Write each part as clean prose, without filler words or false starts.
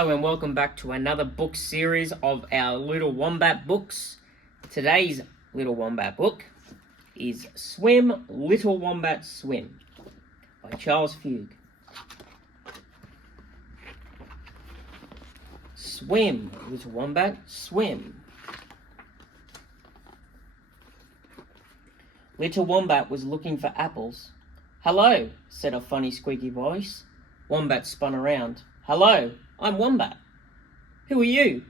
Hello and welcome back to another book series of our Little Wombat books. Today's Little Wombat book is Swim, Little Wombat Swim by Charles Fugue. Swim, little wombat, swim. Little Wombat was looking for apples. "Hello," said a funny squeaky voice. Wombat spun around. "Hello, I'm Wombat." "Who are you?"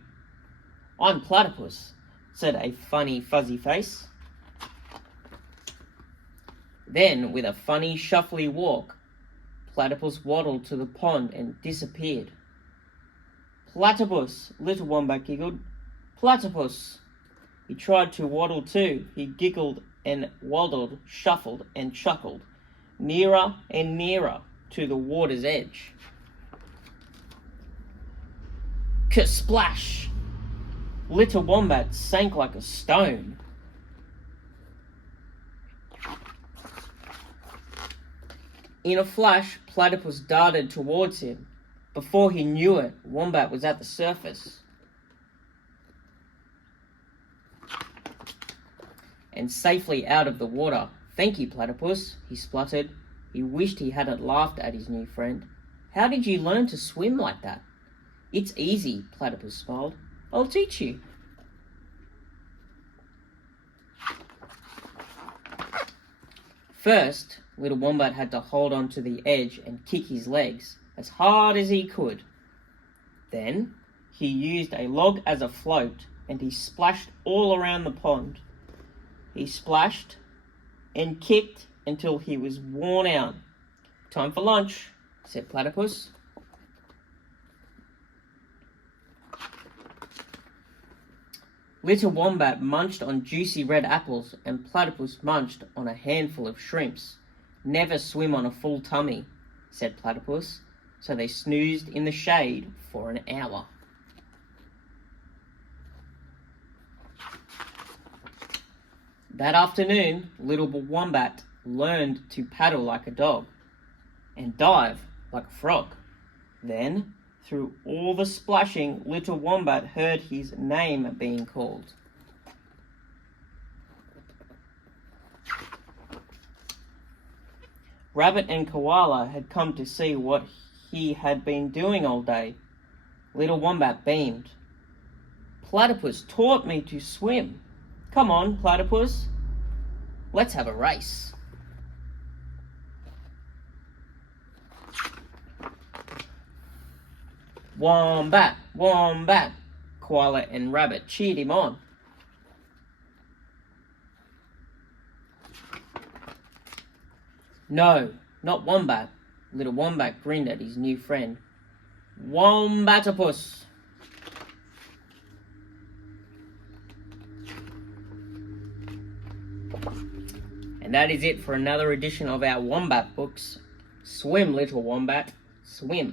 "I'm Platypus," said a funny fuzzy face. Then, with a funny shuffly walk, Platypus waddled to the pond and disappeared. "Platypus," Little Wombat giggled. "Platypus." He tried to waddle too. He giggled and waddled, shuffled and chuckled, nearer and nearer to the water's edge. Kersplash! Little Wombat sank like a stone. In a flash, Platypus darted towards him. Before he knew it, Wombat was at the surface and safely out of the water. "Thank you, Platypus," he spluttered. He wished he hadn't laughed at his new friend. "How did you learn to swim like that?" "It's easy," Platypus smiled. "I'll teach you." First, Little Wombat had to hold on to the edge and kick his legs as hard as he could. Then, he used a log as a float and he splashed all around the pond. He splashed and kicked until he was worn out. "Time for lunch," said Platypus. Little Wombat munched on juicy red apples and Platypus munched on a handful of shrimps. "Never swim on a full tummy," said Platypus, so they snoozed in the shade for an hour. That afternoon, Little Wombat learned to paddle like a dog and dive like a frog. Then, through all the splashing, Little Wombat heard his name being called. Rabbit and Koala had come to see what he had been doing all day. Little Wombat beamed. "Platypus taught me to swim. Come on, Platypus. Let's have a race." "Wombat, Wombat," Koala and Rabbit cheered him on. "No, not Wombat." Little Wombat grinned at his new friend. "Wombatopus." And that is it for another edition of our Wombat books. Swim, Little Wombat, swim.